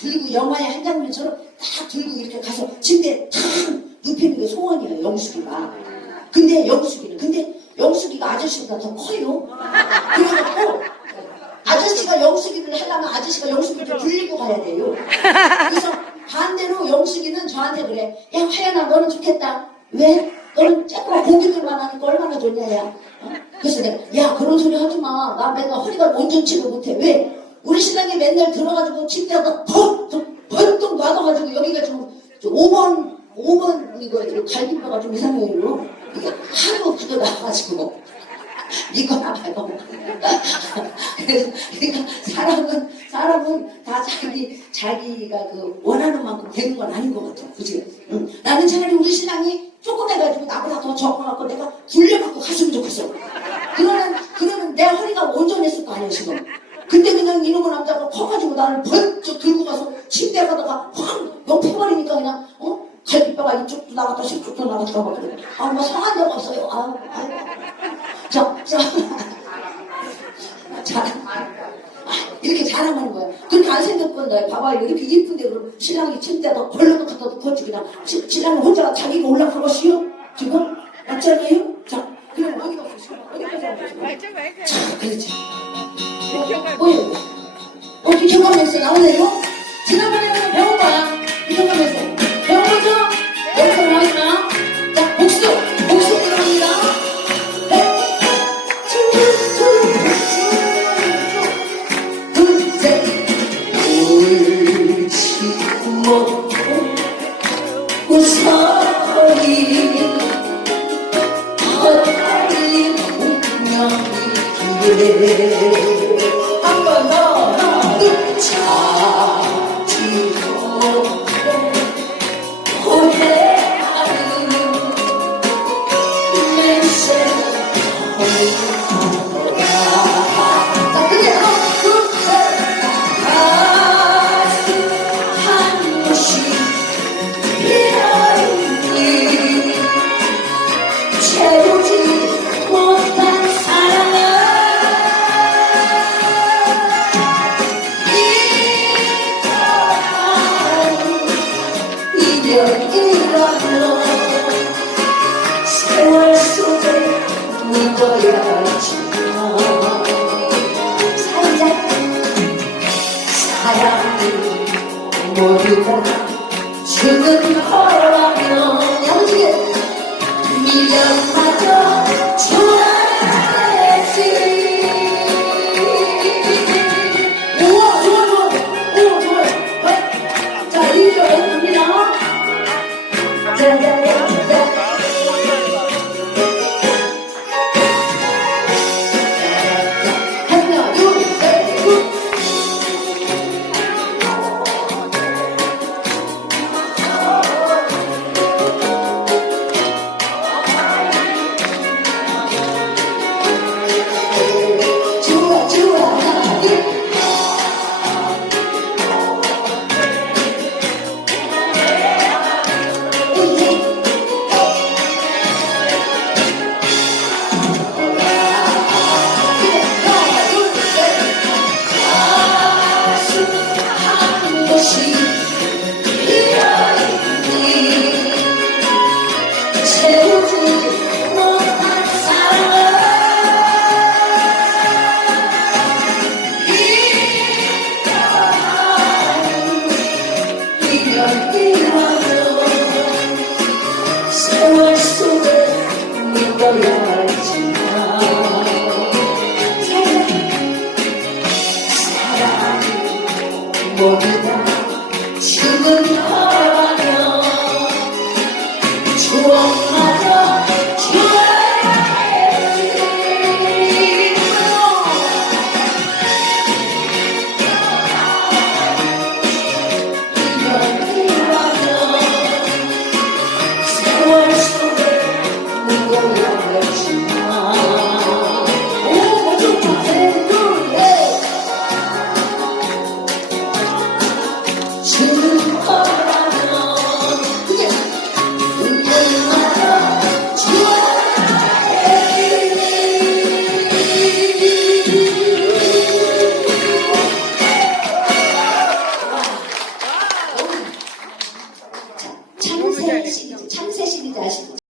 들고 영화의 한 장면처럼 딱 들고 이렇게 가서 침대에 탁 눕히는 게 소원이에요 영숙이가. 근데 영숙이는 근데 영숙이가 아저씨보다 더 커요. 그래갖고 아저씨가 영숙이를 하려면 아저씨가 영숙이를 불리고 가야 돼요. 그래서 반대로 영숙이는 저한테 그래. 야 화연아 너는 좋겠다. 왜? 너는 조금 고기들만 하니까 얼마나 좋냐 야. 어? 그래서 내가 야 그런 소리 하지 마 나 맨날 허리가 온전치를 못해. 왜? 우리 신랑이 맨날 들어가지고 침대에다 번떡 번떡 놔둬가지고 여기가 좀 5번 5번 이거 갈비뼈가 좀 이상해요. 이게 하도 그거 나와가지고. 이거나 말고 그래서 그러니까 사람은 사람은 다 자기 자기가 그 원하는 만큼 되는 건 아닌 것 같아 그지? 응. 나는 차라리 우리 신랑이 조금 해가지고 나보다 더 적어갖고 내가 굴려갖고 갔으면 좋겠어. 그러는 그러는 내 허리가 온전했을 거 아니야 지금 근데 그냥 이놈의 남자가 커가지고 나를 번쩍 들고 가서 침대 가다가 확 옆에버리니까 그냥 어 갈비뼈가 이쪽도 나갔다 저쪽도 나갔다 막 그래 아뭐 상한 데가 없어요 아, 아이고 자, 자, 자, 아, 이렇게 자랑하는 거야. 그렇게 안 생겼건데, 봐봐요. 이렇게 이쁜데, 그럼 신랑이 침대에다 갖다 놓지 그냥. 시, 신랑은 혼자 자기가 올라간 것이요? 지금? 맞잖아요? 자, 그럼 어디가 없어? 어디까지 안? 자, 그렇지. 어, 뭐예요? 어, 비켜가면서 나오네요? 지난번에 배운 거야. 비켜가면서. 배운 거죠? 여기서 나오나? 자, 복수! 복수 들어갑니다. 네. 둘셋 울지 못해 웃어버린 헛달린 운명이기에 한번더 하 이별이라면 세월 속에 묻어야지만 살짝 사랑이 모두 다 죽은 거라면 야무지게 미련마저 짜자